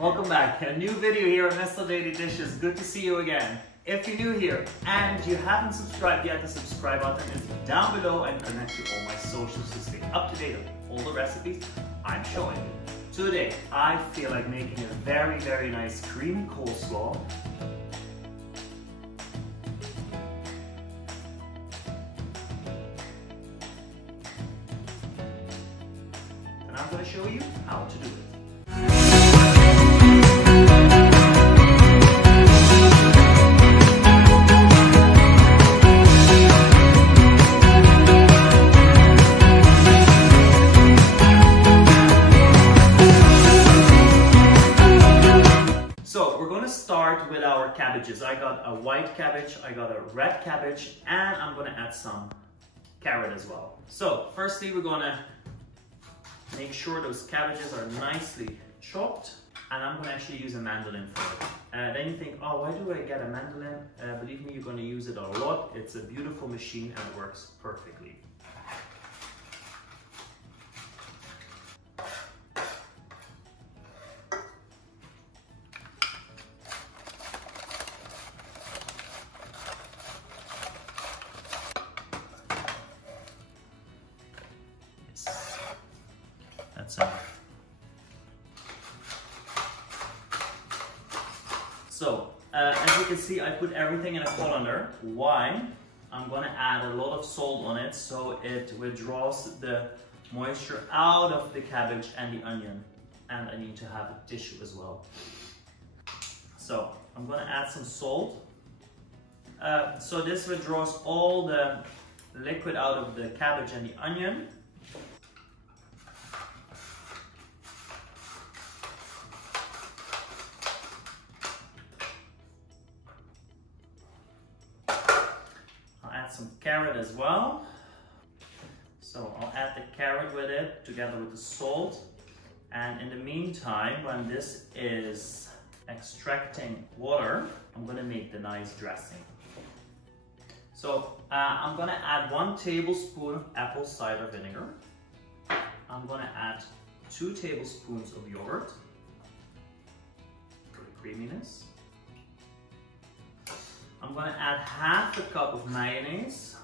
Welcome back. A new video here on Nestle Daily Dishes. Good to see you again. If you're new here and you haven't subscribed yet, the subscribe button is down below and connect to all my socials to stay up to date on all the recipes I'm showing you. Today, I feel like making a very nice creamy coleslaw. And I'm going to show you how to do it. So we're going to start with our cabbages. I got a white cabbage, I got a red cabbage, and I'm going to add some carrot as well. So firstly, we're going to make sure those cabbages are nicely chopped, and I'm going to actually use a mandolin for it. Then you think, oh, why do I get a mandolin? Believe me, you're going to use it a lot. It's a beautiful machine and it works perfectly. That's enough. So, as you can see, I put everything in a colander. Why? I'm going to add a lot of salt on it so it withdraws the moisture out of the cabbage and the onion. And I need to have a tissue as well. So, I'm going to add some salt. So this withdraws all the liquid out of the cabbage and the onion. Some carrot as well. So I'll add the carrot with it together with the salt. And in the meantime, when this is extracting water, I'm going to make the nice dressing. So I'm going to add 1 tablespoon of apple cider vinegar. I'm going to add 2 tablespoons of yogurt for the creaminess. I'm going to add half a cup of mayonnaise.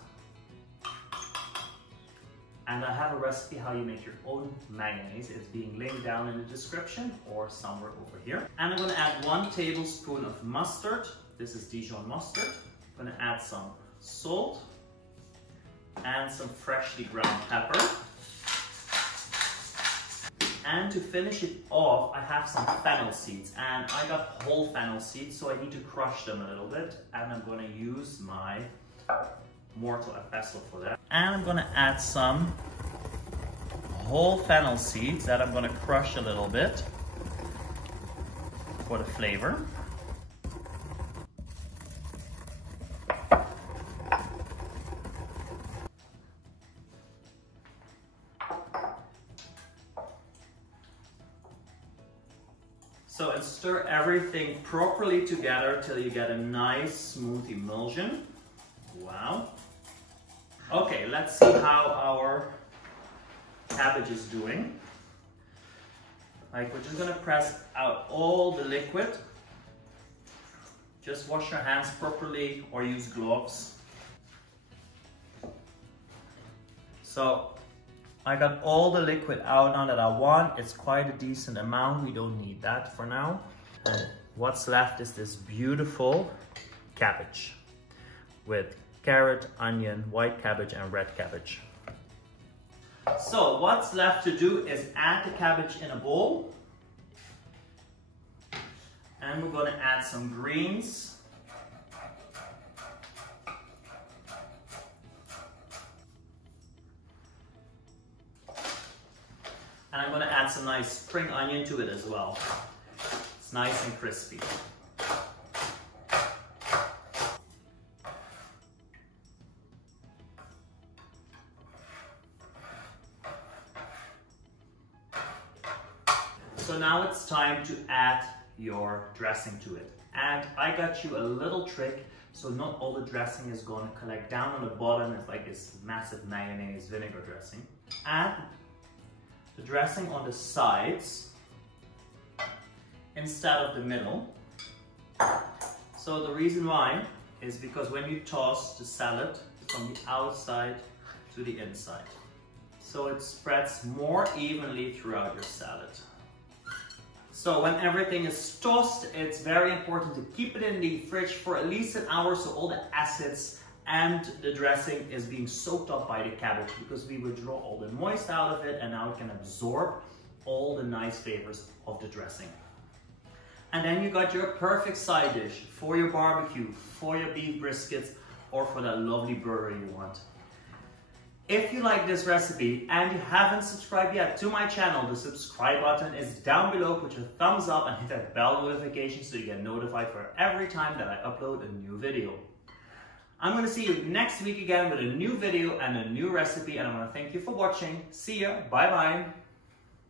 And I have a recipe how you make your own mayonnaise. It's being linked down in the description or somewhere over here. And I'm going to add 1 tablespoon of mustard. This is Dijon mustard. I'm going to add some salt and some freshly ground pepper. And to finish it off, I have some fennel seeds, and I got whole fennel seeds, so I need to crush them a little bit, and I'm going to use my mortar and pestle for that. And I'm going to add some whole fennel seeds that I'm going to crush a little bit for the flavor. So, and stir everything properly together till you get a nice smooth emulsion. Wow. Okay, let's see how our cabbage is doing. Like, we're just gonna press out all the liquid. Just wash your hands properly or use gloves. So, I got all the liquid out now that I want. It's quite a decent amount. We don't need that for now. And what's left is this beautiful cabbage with carrot, onion, white cabbage, and red cabbage. So what's left to do is add the cabbage in a bowl. And we're going to add some greens. And I'm going to add some nice spring onion to it as well. It's nice and crispy. So now it's time to add your dressing to it. And I got you a little trick, so not all the dressing is going to collect down on the bottom. It's like this massive mayonnaise vinegar dressing. Add the dressing on the sides instead of the middle. So the reason why is because when you toss the salad from the outside to the inside, so it spreads more evenly throughout your salad. So when everything is tossed, it's very important to keep it in the fridge for at least an hour so all the acids and the dressing is being soaked up by the cabbage, because we withdraw all the moist out of it and now it can absorb all the nice flavors of the dressing. And then you got your perfect side dish for your barbecue, for your beef briskets, or for that lovely burger you want. If you like this recipe and you haven't subscribed yet to my channel, the subscribe button is down below. Put your thumbs up and hit that bell notification so you get notified for every time that I upload a new video. I'm going to see you next week again with a new video and a new recipe, and I want to thank you for watching. See ya, bye bye.